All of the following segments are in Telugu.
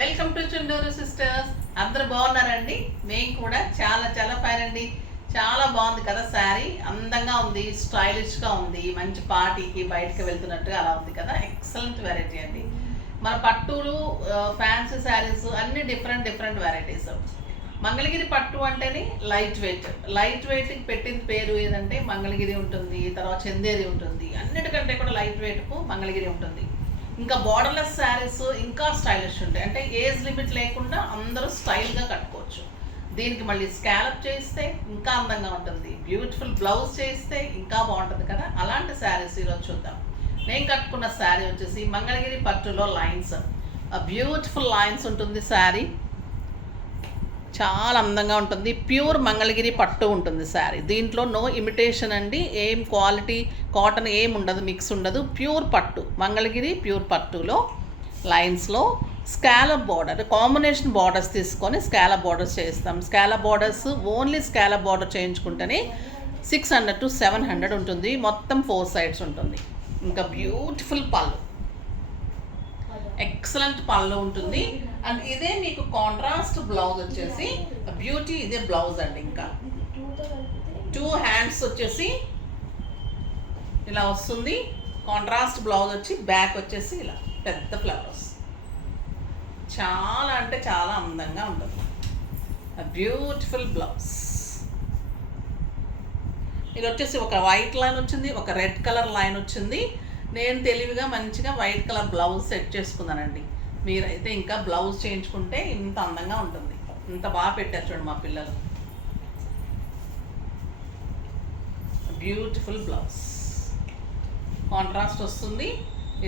Welcome to Chunduru sisters. అందరూ బాగున్నారండి? మేము కూడా చాలా చాలా ఫైన్ అండి. చాలా బాగుంది కదా శారీ, అందంగా ఉంది, స్టైలిష్గా ఉంది, మంచి పార్టీకి బయటకు వెళ్తున్నట్టుగా అలా ఉంది కదా. ఎక్సలెంట్ వెరైటీ అండి. మన పట్టులు, ఫ్యాన్సీ శారీస్ అన్ని డిఫరెంట్ డిఫరెంట్ వెరైటీస్. మంగళగిరి పట్టు అంటేనే లైట్ వెయిట్. లైట్ వెయిట్కి పెట్టిన పేరు ఏదంటే మంగళగిరి ఉంటుంది, తర్వాత చందేరి ఉంటుంది. అన్నిటికంటే కూడా లైట్ వెయిట్కు మంగళగిరి ఉంటుంది. ఇంకా బార్డర్లెస్ శారీస్ ఇంకా స్టైలిష్ ఉంటాయి. అంటే ఏజ్ లిమిట్ లేకుండా అందరూ స్టైల్గా కట్టుకోవచ్చు. దీనికి మళ్ళీ స్కాలప్ చేస్తే ఇంకా అందంగా ఉంటుంది, బ్యూటిఫుల్ బ్లౌజ్ చేస్తే ఇంకా బాగుంటుంది కదా. అలాంటి శారీస్ ఈరోజు చూద్దాం. నేను కట్టుకున్న శారీ వచ్చేసి మంగళగిరి పట్టులో లైన్స్, బ్యూటిఫుల్ లైన్స్ ఉంటుంది శారీ. చాలా అందంగా ఉంటుంది. ప్యూర్ మంగళగిరి పట్టు ఉంటుంది శారీ. దీంట్లో నో ఇమిటేషన్ అండి, ఏం క్వాలిటీ కాటన్ ఏం ఉండదు, మిక్స్ ఉండదు. ప్యూర్ పట్టు, మంగళగిరి ప్యూర్ పట్టులో లైన్స్లో స్కాలప్ బార్డర్, కాంబినేషన్ బార్డర్స్ తీసుకొని స్కాలప్ బార్డర్స్ చేస్తాం. Scallop borders only scallop border చేయించుకుంటేనే 600 to 700 ఉంటుంది. మొత్తం 4 sides ఉంటుంది. ఇంకా బ్యూటిఫుల్ పళ్ళు, ఎక్సలెంట్ పళ్ళు ఉంటుంది. అండ్ ఇదే మీకు కాంట్రాస్ట్ బ్లౌజ్ వచ్చేసి బ్యూటీ, ఇదే బ్లౌజ్ అండి. ఇంకా 2 hands వచ్చేసి ఇలా వస్తుంది. కాంట్రాస్ట్ బ్లౌజ్ వచ్చి బ్యాక్ వచ్చేసి ఇలా పెద్ద ఫ్లవర్స్, చాలా అంటే చాలా అందంగా ఉంటుంది. Beautiful blouse. ఇది వచ్చేసి ఒక వైట్ లైన్ వచ్చింది, ఒక రెడ్ కలర్ లైన్ వచ్చింది. నేను తెలివిగా మంచిగా వైట్ కలర్ బ్లౌజ్ సెట్ చేసుకున్నానండి. మీరైతే ఇంకా బ్లౌజ్ చేయించుకుంటే ఇంత అందంగా ఉంటుంది. ఇంత బాగా పెట్టారు చూడండి మా పిల్లలు. బ్యూటిఫుల్ బ్లౌజ్, కాంట్రాస్ట్ వస్తుంది.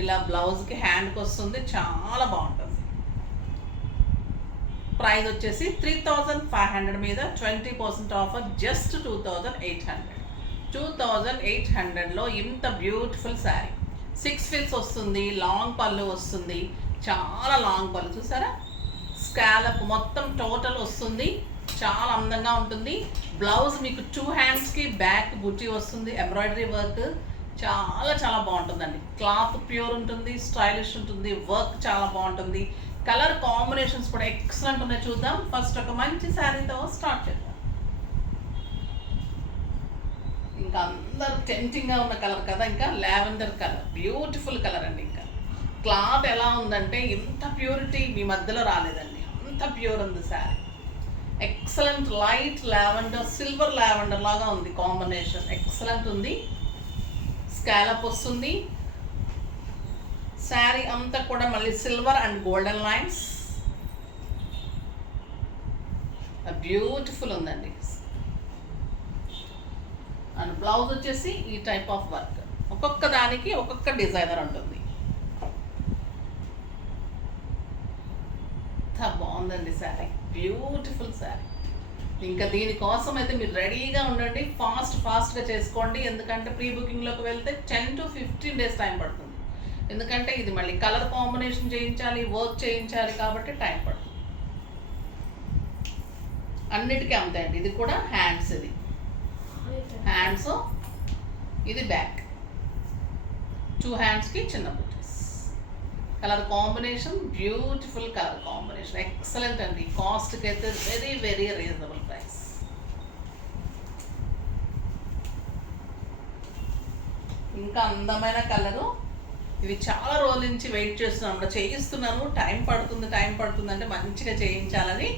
ఇలా బ్లౌజ్కి హ్యాండ్కి వస్తుంది, చాలా బాగుంటుంది. ప్రైస్ వచ్చేసి 3500 మీద 20% ఆఫర్, జస్ట్ 2800. 2800లో ఇంత బ్యూటిఫుల్ శారీ. 6 frills వస్తుంది, లాంగ్ పళ్ళు వస్తుంది, చాలా లాంగ్ పళ్ళు చూసారా. స్కాలప్ మొత్తం టోటల్ వస్తుంది, చాలా అందంగా ఉంటుంది. బ్లౌజ్ మీకు 2 handsకి బ్యాక్ బుట్టి వస్తుంది, ఎంబ్రాయిడరీ వర్క్, చాలా చాలా బాగుంటుందండి. క్లాత్ ప్యూర్ ఉంటుంది, స్టైలిష్ ఉంటుంది, వర్క్ చాలా బాగుంటుంది. కలర్ కాంబినేషన్స్ కూడా ఎక్సలెంట్ ఉన్నాయి. చూద్దాం. ఫస్ట్ ఒక మంచి శారీతో స్టార్ట్ చేద్దాం. ఇంకా అందరు టెంప్టింగ్గా ఉన్న కలర్ కదా, ఇంకా లావెండర్ కలర్, బ్యూటిఫుల్ కలర్ అండి. ఇంకా క్లాత్ ఎలా ఉందంటే ఇంత ప్యూరిటీ మీ మధ్యలో రాలేదండి, అంత ప్యూర్ ఉంది sari. Excellent light lavender, silver lavender లాగా ఉంది కాంబినేషన్, ఎక్సలెంట్ ఉంది. స్కాలప్ వస్తుంది. శారీ అంతా కూడా మళ్ళీ silver and golden lines, beautiful ఉందండి. అండ్ బ్లౌజ్ వచ్చేసి ఈ టైప్ ఆఫ్ వర్క్, ఒక్కొక్క దానికి ఒక్కొక్క డిజైనర్ ఉంటుంది. బాగుందండి శారీ, బ్యూటిఫుల్ శారీ. ఇంకా దీనికోసం అయితే మీరు రెడీగా ఉండండి, ఫాస్ట్గా చేసుకోండి. ఎందుకంటే ప్రీ బుకింగ్లోకి వెళ్తే 10 to 15 days టైం పడుతుంది. ఎందుకంటే ఇది మళ్ళీ కలర్ కాంబినేషన్ చేయించాలి, వర్క్ చేయించాలి, కాబట్టి టైం పడుతుంది. అన్నిటికీ అంతే అండి. ఇది కూడా హ్యాండ్స్, ఇది హ్యాండ్స్, ఇది బ్యాక్, 2 handsకి చిన్న బుటీస్. Colour combination beautiful colour combination, excellent అండి. కాస్ట్కి అయితే వెరీ వెరీ రీజనబుల్ ప్రైస్. ఇంకా అందమైన కలరు. ఇవి చాలా రోజుల నుంచి వెయిట్ చేస్తున్నాను, చేయిస్తున్నాను. టైం పడుతుంది అంటే మంచిగా చేయించాలని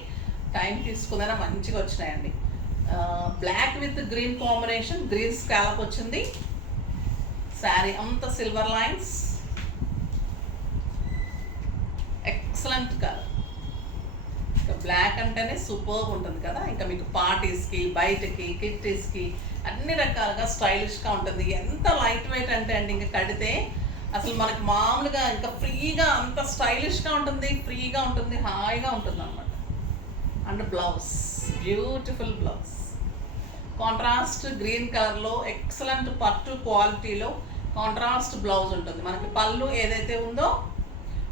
టైం తీసుకుందని మంచిగా వచ్చినాయండి. Black with green combination, green scallop వచ్చింది. శారీ అంతా సిల్వర్ లైన్స్, ఎక్సలెంట్ కలర్. ఇంకా బ్లాక్ అంటేనే సూపర్గా ఉంటుంది కదా. ఇంకా మీకు పార్టీస్కి, బయటకి, కిట్టీస్కి అన్ని రకాలుగా స్టైలిష్గా ఉంటుంది. ఎంత లైట్ వెయిట్ అంటే అండి, ఇంకా కడితే అసలు మనకి మామూలుగా ఇంకా ఫ్రీగా, అంత స్టైలిష్గా ఉంటుంది, ఫ్రీగా ఉంటుంది, హాయిగా ఉంటుంది అన్నమాట. And blouse, beautiful blouse, contrast green కలర్లో ఎక్సలెంట్ పట్టు క్వాలిటీలో కాంట్రాస్ట్ బ్లౌజ్ ఉంటుంది. మనకి పళ్ళు ఏదైతే ఉందో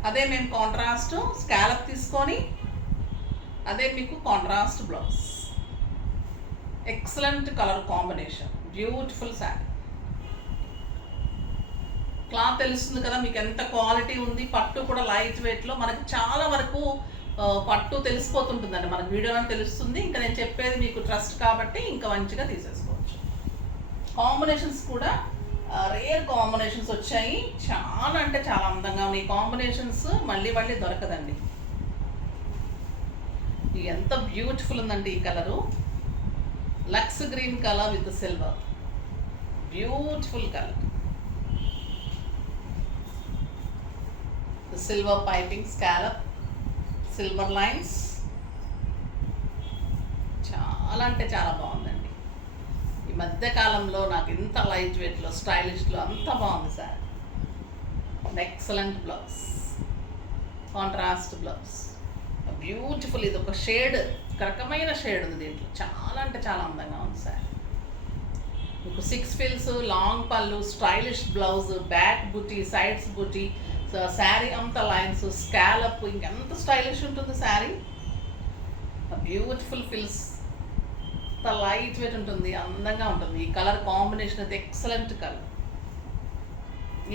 అదే మేము కాంట్రాస్ట్ స్కాలప్ తీసుకొని అదే మీకు contrast blouse. Excellent colour combination, beautiful sari. Cloth తెలుస్తుంది కదా మీకు ఎంత క్వాలిటీ ఉంది. పట్టు కూడా లైట్ వెయిట్లో మనకి చాలా వరకు పట్టు తెలిసిపోతుంటుందండి, మనకు వీడియోలో తెలుస్తుంది. ఇంకా నేను చెప్పేది మీకు ట్రస్ట్ కాబట్టి ఇంకా మంచిగా తీసేసుకోవచ్చు. కాంబినేషన్స్ కూడా రేర్ కాంబినేషన్స్ వచ్చాయి, చాలా అంటే చాలా అందంగా ఉన్నాయి. కాంబినేషన్స్ మళ్ళీ మళ్ళీ దొరకదండి. ఎంత బ్యూటిఫుల్ ఉందండి ఈ colour, lux green colour with silver, beautiful colour. Silver piping scallop, silver lines, చాలా అంటే చాలా బాగుందండి. ఈ మధ్య కాలంలో నాకు ఇంత లైట్ వెయిట్లో స్టైలిష్లో అంత బాగుంది sir. Excellent blouse, contrast blouse, beautiful. ఇది ఒక షేడ్, ఒక రకమైన షేడ్ ఉంది దీంట్లో, చాలా అంటే చాలా అందంగా ఉంది సార్. మీకు 6 ఫిల్స్, లాంగ్ పళ్ళు, స్టైలిష్ బ్లౌజ్, బ్యాక్ బుటీ, సైడ్స్ బుటీ, శారీ అంతా లైన్స్, స్కాలప్, ఇంకెంత స్టైలిష్ ఉంటుంది శారీ. బ్యూటిఫుల్ ఫిల్స్, అంత లైట్ వెయిట్ ఉంటుంది, అందంగా ఉంటుంది. ఈ కలర్ కాంబినేషన్ అయితే ఎక్సలెంట్ కలర్,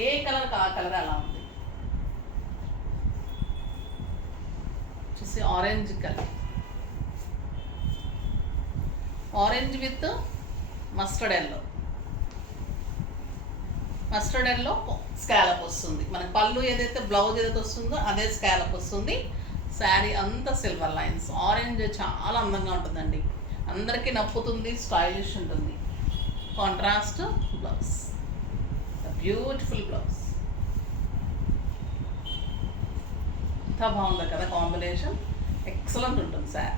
ఏ కలర్కి ఆ కలర్ అలా ఉంది. చూసి orange colour, orange with mustard yellow, mustard yellow scallop వస్తుంది. మనకి పళ్ళు ఏదైతే బ్లౌజ్ ఏదైతే వస్తుందో అదే స్కాలప్ వస్తుంది. శారీ అంతా సిల్వర్ లైన్స్, ఆరెంజ్ చాలా అందంగా ఉంటుందండి, అందరికీ నప్పుతుంది, స్టైలిష్ ఉంటుంది. కాంట్రాస్ట్ బ్లౌజ్, బ్యూటిఫుల్ బ్లౌజ్, ఎంత బాగుంది కదా కాంబినేషన్, ఎక్సలెంట్ ఉంటుంది సార్.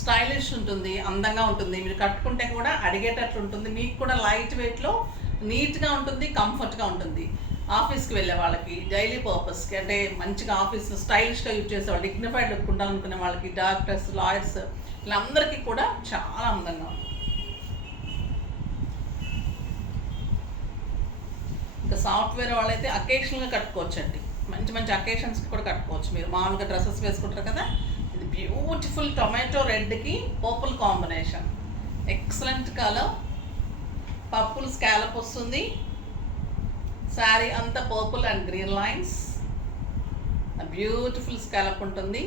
స్టైలిష్ ఉంటుంది, అందంగా ఉంటుంది, మీరు కట్టుకుంటే కూడా అడిగేటట్లు ఉంటుంది. మీకు కూడా లైట్ వెయిట్లో నీట్గా ఉంటుంది, కంఫర్ట్గా ఉంటుంది. ఆఫీస్కి వెళ్ళే వాళ్ళకి, డైలీ పర్పస్కి, అంటే మంచిగా ఆఫీస్లో స్టైలిష్గా యూజ్ చేసే వాళ్ళు, డిగ్నిఫైడ్ లుక్ ఉండాలనుకునే వాళ్ళకి, డాక్టర్స్, లాయర్స్, వీళ్ళందరికీ కూడా చాలా అందంగా ఉంది. ఇంకా సాఫ్ట్వేర్ వాళ్ళైతే అకేషనల్గా కట్టుకోవచ్చండి, మంచి మంచి అకేషన్స్కి కూడా కట్టుకోవచ్చు. మీరు మామూలుగా డ్రెస్సెస్ వేసుకుంటారు కదా, ఇది బ్యూటిఫుల్ టొమాటో రెడ్కి purple combination, excellent colour. Purple scallop వస్తుంది, శారీ అంతా purple and green lines, beautiful scallop ఉంటుంది,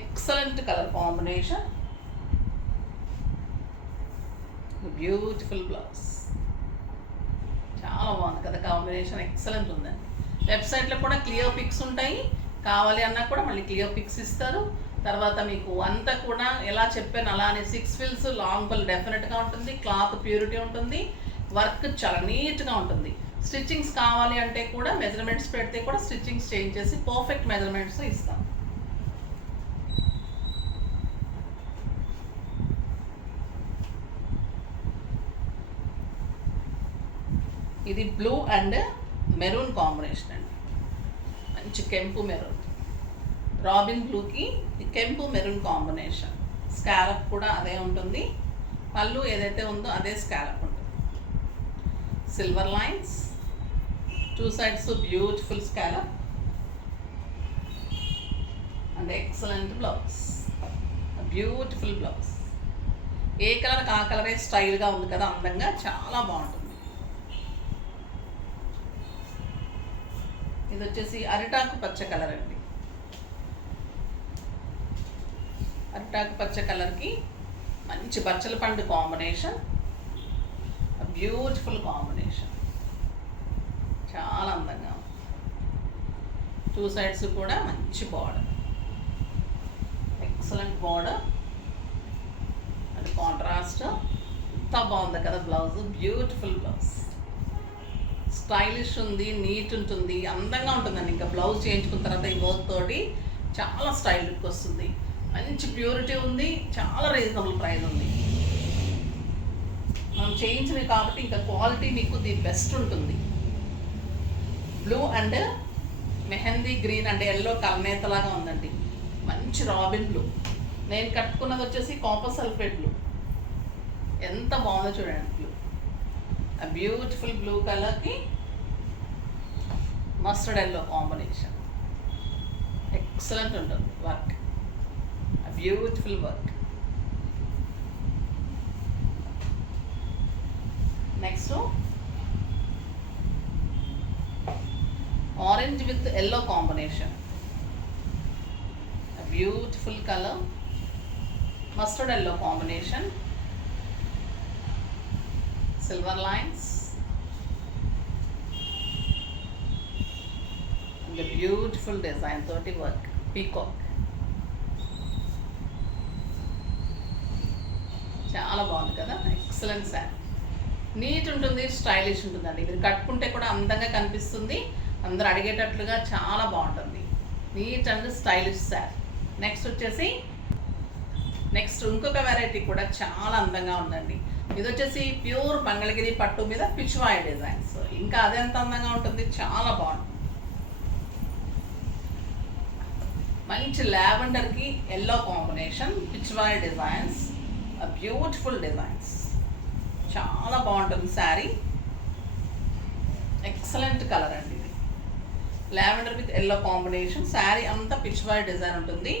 excellent colour combination, beautiful blouse, చాలా బాగుంది కదా కాంబినేషన్, ఎక్సలెంట్ ఉందండి. వెబ్సైట్లో కూడా క్లియర్ పిక్స్ ఉంటాయి, కావాలి అన్నా కూడా మళ్ళీ క్లియర్ పిక్స్ ఇస్తారు. తర్వాత మీకు అంతా కూడా ఎలా చెప్పాను అలానే 6 ఫిల్స్, లాంగ్ పళ్ళు డెఫినెట్గా ఉంటుంది, క్లాత్ ప్యూరిటీ ఉంటుంది, వర్క్ చాలా నీట్గా ఉంటుంది. స్టిచ్చింగ్స్ కావాలి అంటే కూడా మెజర్మెంట్స్ పెడితే కూడా స్టిచ్చింగ్స్ చేంజ్ చేసి పర్ఫెక్ట్ మెజర్మెంట్స్ ఇస్తాం. ఇది బ్లూ అండ్ మెరూన్ కాంబినేషన్ అండి, మంచి కెంపు మెరూన్, రాబిన్ బ్లూకి కెంపు మెరూన్ కాంబినేషన్. స్కాలప్ కూడా అదే ఉంటుంది, పళ్ళు ఏదైతే ఉందో అదే స్కాలప్ ఉంటుంది. Silver lines, 2 sides beautiful scallop and excellent blouse, beautiful blouse. A colour ఆ కలరే స్టైల్గా ఉంది కదా, అందంగా చాలా బాగుంటుంది. ఇది వచ్చేసి అరిటాకు పచ్చ కలర్ అండి, అరిటాకు పచ్చ కలర్కి మంచి బచ్చల పండు కాంబినేషన్, బ్యూటిఫుల్ కాంబినేషన్, చాలా అందంగా ఉంది. 2 sides కూడా మంచి border, excellent border and contrast, ఎంత బాగుంది కదా బ్లౌజ్, బ్యూటిఫుల్ బ్లౌజ్, స్టైలిష్ ఉంది, నీట్ ఉంటుంది, అందంగా ఉంటుందండి. ఇంకా బ్లౌజ్ చేయించుకున్న తర్వాత ఈ వర్క్ తోటి చాలా స్టైల్ లుక్ వస్తుంది, మంచి ప్యూరిటీ ఉంది, చాలా రీజనబుల్ ప్రైస్ ఉంది. మనం చేయించినవి కాబట్టి ఇంకా క్వాలిటీ మీకు ది బెస్ట్ ఉంటుంది. Blue and mehndi green and yellow కల్నేతలాగా ఉందండి, మంచి రాబిన్ బ్లూ. నేను కట్టుకున్నది వచ్చేసి కాపర్ సల్ఫేట్ బ్లూ, ఎంత బాగుందో చూడండి బ్లూ. ఆ బ్యూటిఫుల్ బ్లూ కలర్కి మస్టర్డ్ ఎల్లో కాంబినేషన్, ఎక్సలెంట్ ఉంటుంది work, beautiful work. Next orange with yellow combination, beautiful colour, mustard yellow combination, silver lines and the beautiful design toti work peacock. చాలా బాగుంది కదా, ఎక్సలెంట్ శారీ. నీట్ ఉంటుంది, స్టైలిష్ ఉంటుందండి. మీరు కట్టుకుంటే కూడా అందంగా కనిపిస్తుంది, అందరూ అడిగేటట్లుగా చాలా బాగుంటుంది. Neat and stylish sari. Next ఇంకొక వెరైటీ కూడా చాలా అందంగా ఉందండి. ఇది వచ్చేసి ప్యూర్ మంగళగిరి పట్టు మీద పిచ్వాయి డిజైన్స్. ఇంకా అదే ఎంత అందంగా ఉంటుంది, చాలా బాగుంటుంది. మంచి లావెండర్కి yellow combination, Pichwai designs, beautiful designs. చాలా బాగుంటుంది శారీ, ఎక్సలెంట్ కలర్ అండి ఇది. Lavender with yellow combination, sari అంతా పిచ్వాయి డిజైన్ ఉంటుంది.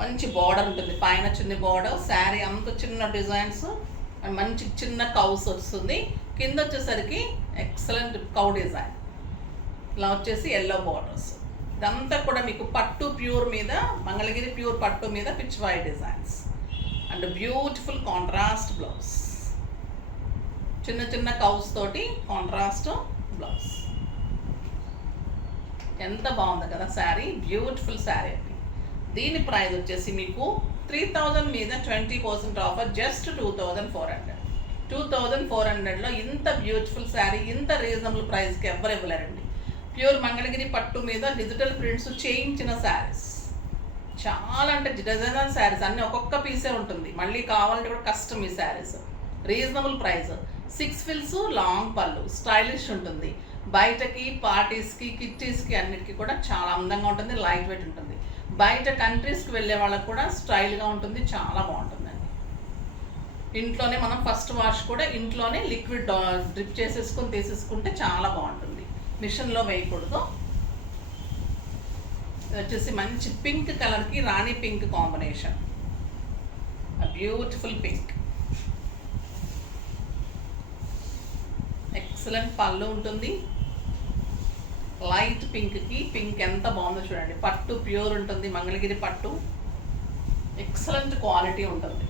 మంచి బార్డర్ ఉంటుంది, పైన చిన్న బార్డర్, శారీ అంత చిన్న డిజైన్స్ అండ్ మంచి చిన్న కౌస్ వస్తుంది. కింద వచ్చేసరికి ఎక్సలెంట్ కౌ డిజైన్, ఇలా వచ్చేసి ఎల్లో బార్డర్స్. ఇదంతా కూడా మీకు పట్టు ప్యూర్ మీద, మంగళగిరి ప్యూర్ పట్టు మీద Pichwai designs and beautiful contrast blouse, చిన్న చిన్న కౌస్ తోటి కాంట్రాస్ట్ బ్లౌజ్. ఎంత బాగుంది కదా శారీ, బ్యూటిఫుల్ శారీ అండి. దీని ప్రైస్ వచ్చేసి మీకు 3000 మీద 20% ఆఫర్, జస్ట్ 2400. 2400లో ఇంత బ్యూటిఫుల్ శారీ ఇంత రీజనబుల్ ప్రైస్కి ఎవరు ఇవ్వలేరండి. ప్యూర్ మంగళగిరి పట్టు మీద డిజిటల్ ప్రింట్స్ చేయించిన శారీస్, చాలా అంటే డిజైనర్ శారీస్ అన్నీ ఒక్కొక్క పీసే ఉంటుంది. మళ్ళీ కావాలంటే కూడా కష్టం ఈ శారీస్. రీజనబుల్ ప్రైస్, 6 ఫిల్స్, లాంగ్ పళ్ళు, స్టైలిష్ ఉంటుంది. బయటకి పార్టీస్కి కిట్టీస్కి అన్నిటికీ కూడా చాలా అందంగా ఉంటుంది, లైట్ వెయిట్ ఉంటుంది. బయట కంట్రీస్కి వెళ్ళే వాళ్ళకి కూడా స్టైల్గా ఉంటుంది, చాలా బాగుంటుందండి. ఇంట్లోనే మనం ఫస్ట్ వాష్ కూడా ఇంట్లోనే లిక్విడ్ డ్రిప్ చేసేసుకొని తీసేసుకుంటే చాలా బాగుంటుంది, మిషన్లో వేయకూడదు. ఇది వచ్చేసి మంచి పింక్ కలర్కి rani pink combination, beautiful pink. Excellent pallu ఉంటుంది. లైట్ పింక్కి పింక్ ఎంత బాగుందో చూడండి. పట్టు ప్యూర్ ఉంటుంది, మంగళగిరి పట్టు, ఎక్సలెంట్ క్వాలిటీ ఉంటుంది.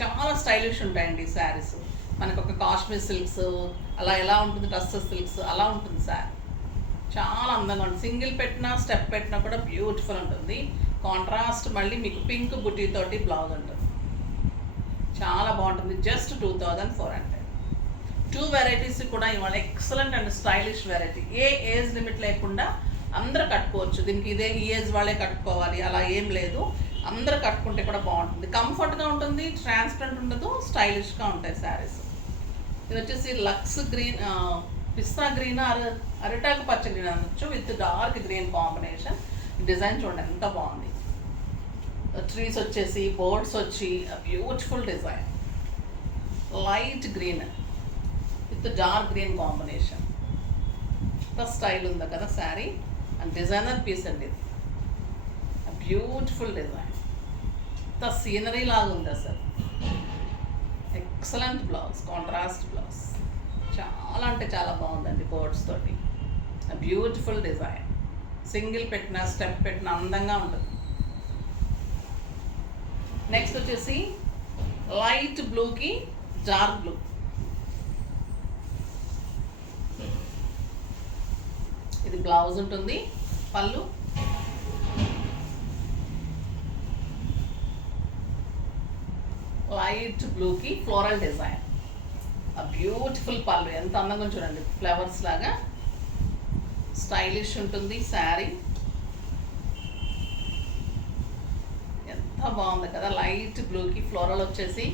చాలా స్టైలిష్ ఉంటాయండి ఈ శారీస్. మనకు ఒక కాశ్మీర్ సిల్క్స్ అలా ఎలా ఉంటుంది, టస్సర్ సిల్క్స్ అలా ఉంటుంది శారీ. చాలా అందంగా ఉంటుంది. సింగిల్ పెట్టినా స్టెప్ పెట్టినా కూడా బ్యూటిఫుల్ ఉంటుంది. కాంట్రాస్ట్ మళ్ళీ మీకు పింక్ బుట్టీతోటి బ్లౌజ్ ఉంటుంది, చాలా బాగుంటుంది. జస్ట్ 2400. 2 వెరైటీస్ కూడా ఇవాళ excellent and stylish variety. A age limit లేకుండా అందరూ కట్టుకోవచ్చు. దీనికి ఇదే ఈ ఏజ్ వాళ్ళే కట్టుకోవాలి అలా ఏం లేదు, అందరూ కట్టుకుంటే కూడా బాగుంటుంది. కంఫర్ట్గా ఉంటుంది, ట్రాన్స్పరెంట్ ఉండదు, స్టైలిష్గా ఉంటాయి శారీస్. ఇది వచ్చేసి లక్స్ గ్రీన్, పిస్తా గ్రీన్, అరిటాకు పచ్చ గ్రీన్ అనొచ్చు, with dark green combination. Design చూడండి ఎంత బాగుంది. ట్రీస్ వచ్చేసి బోర్డ్స్ వచ్చి beautiful design, light green with dark green combination. ఎంత స్టైల్ ఉందో కదా శారీ, అండ్ డిజైనర్ పీస్ అండి ఇది, బ్యూటిఫుల్ డిజైన్. ఎంత సీనరీ లాగా ఉంది అసలు. ఎక్సలెంట్ బ్లౌజ్, కాంట్రాస్ట్ బ్లౌజ్, చాలా అంటే చాలా బాగుందండి. బోర్డ్స్ తోటి బ్యూటిఫుల్ డిజైన్, సింగిల్ పెట్టిన స్టెప్ పెట్టిన అందంగా ఉంటుంది. నెక్స్ట్ వచ్చేసి లైట్ బ్లూకి డార్క్ బ్లూ. ఇది బ్లౌజ్ ఉంటుంది, పళ్ళు, లైట్ బ్లూకి ఫ్లోరల్ డిజైన్, ఆ బ్యూటిఫుల్ పళ్ళు ఎంత అందంగా చూడండి, ఫ్లవర్స్ లాగా స్టైలిష్ ఉంటుంది శారీ. ఎంత బాగుంది కదా, లైట్ బ్లూకి ఫ్లోరల్ వచ్చేసి.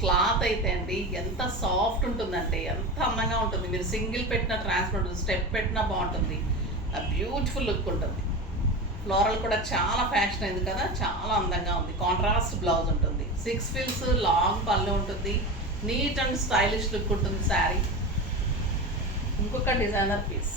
క్లాత్ అయితే అండి ఎంత సాఫ్ట్ ఉంటుందంటే ఎంత అందంగా ఉంటుంది. మీరు సింగిల్ పెట్టిన ట్రాన్స్పరెంట్, స్టెప్ పెట్టినా బాగుంటుంది, బ్యూటిఫుల్ లుక్ ఉంటుంది. ఫ్లోరల్ కూడా చాలా ఫ్యాషన్ అయింది కదా, చాలా అందంగా ఉంది. కాంట్రాస్ట్ బ్లౌజ్ ఉంటుంది, 6 ఫిల్స్, లాంగ్ పళ్ళు ఉంటుంది, నీట్ అండ్ స్టైలిష్ లుక్ ఉంటుంది శారీ. ఇంకొక designer piece,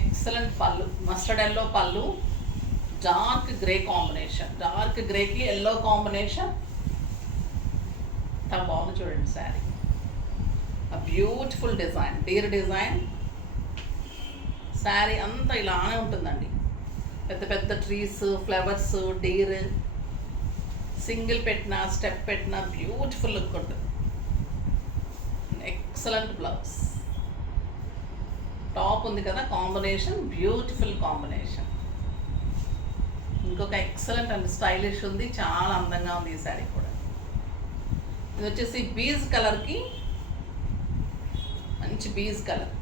excellent pallu, mustard yellow pallu, dark grey combination, dark గ్రేకి ఎల్లో కాంబినేషన్. ఎంత బాగుంది చూడండి sari. Beautiful design, deer design. Sari అంతా ఇలానే ఉంటుందండి. పెద్ద పెద్ద ట్రీస్, ఫ్లవర్స్, డీర్, సింగిల్ పెట్టినా స్టెప్ పెట్టినా బ్యూటిఫుల్ లుక్ ఉంటుంది. Excellent blouse. టాప్ ఉంది కదా కాంబినేషన్, బ్యూటిఫుల్ కాంబినేషన్. ఇంకొక ఎక్సలెంట్ అండ్ స్టైలిష్ ఉంది, చాలా అందంగా ఉంది ఈ శారీ కూడా. ఇది వచ్చేసి బీజ్ కలర్కి మంచి beige colour.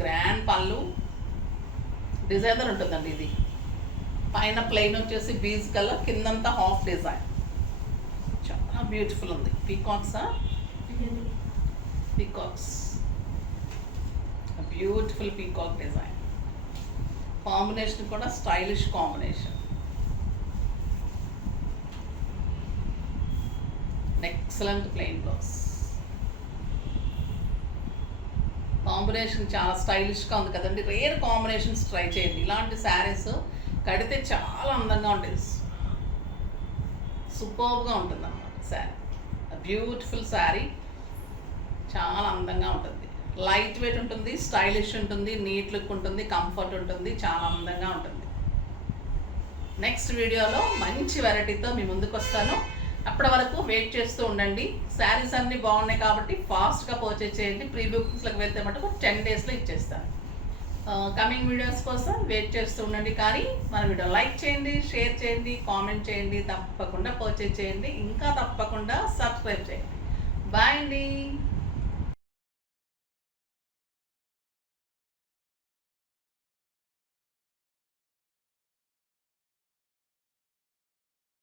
Grand pallu designer ఉంటుందండి. ఇది పైన ప్లెయిన్ వచ్చేసి బీజ్ కలర్, కిందంతా హాఫ్ డిజైన్. చాలా బ్యూటిఫుల్ ఉంది. పీకాక్సా? Peacocks, beautiful peacock design. Combination కూడా stylish combination. Excellent plain blouse. Combination చాలా స్టైలిష్గా ఉంది కదండి. రేర్ కాంబినేషన్స్ ట్రై చేయండి. ఇలాంటి శారీస్ కడితే చాలా అందంగా ఉంటుంది, సూపర్గా ఉంటుంది అన్నమాట శారీ. బ్యూటిఫుల్ శారీ, చాలా అందంగా ఉంటుంది. లైట్ వెయిట్ ఉంటుంది, స్టైలిష్ ఉంటుంది, నీట్ లుక్ ఉంటుంది, కంఫర్ట్ ఉంటుంది, చాలా అందంగా ఉంటుంది. నెక్స్ట్ వీడియోలో మంచి వెరైటీతో మీ ముందుకు వస్తాను. అప్పటి వరకు వెయిట్ చేస్తూ ఉండండి. శారీస్ అన్నీ బాగున్నాయి కాబట్టి ఫాస్ట్గా పర్చేజ్ చేయండి. ప్రీ బుకింగ్స్లోకి వెళ్తే మటుకు 10 డేస్లో ఇచ్చేస్తాను. కమింగ్ వీడియోస్ కోసం వెయిట్ చేస్తూ ఉండండి. కానీ మన వీడియో లైక్ చేయండి, షేర్ చేయండి, కామెంట్ చేయండి, తప్పకుండా పర్చేజ్ చేయండి, ఇంకా తప్పకుండా సబ్స్క్రైబ్ చేయండి. బాయ్ అండి.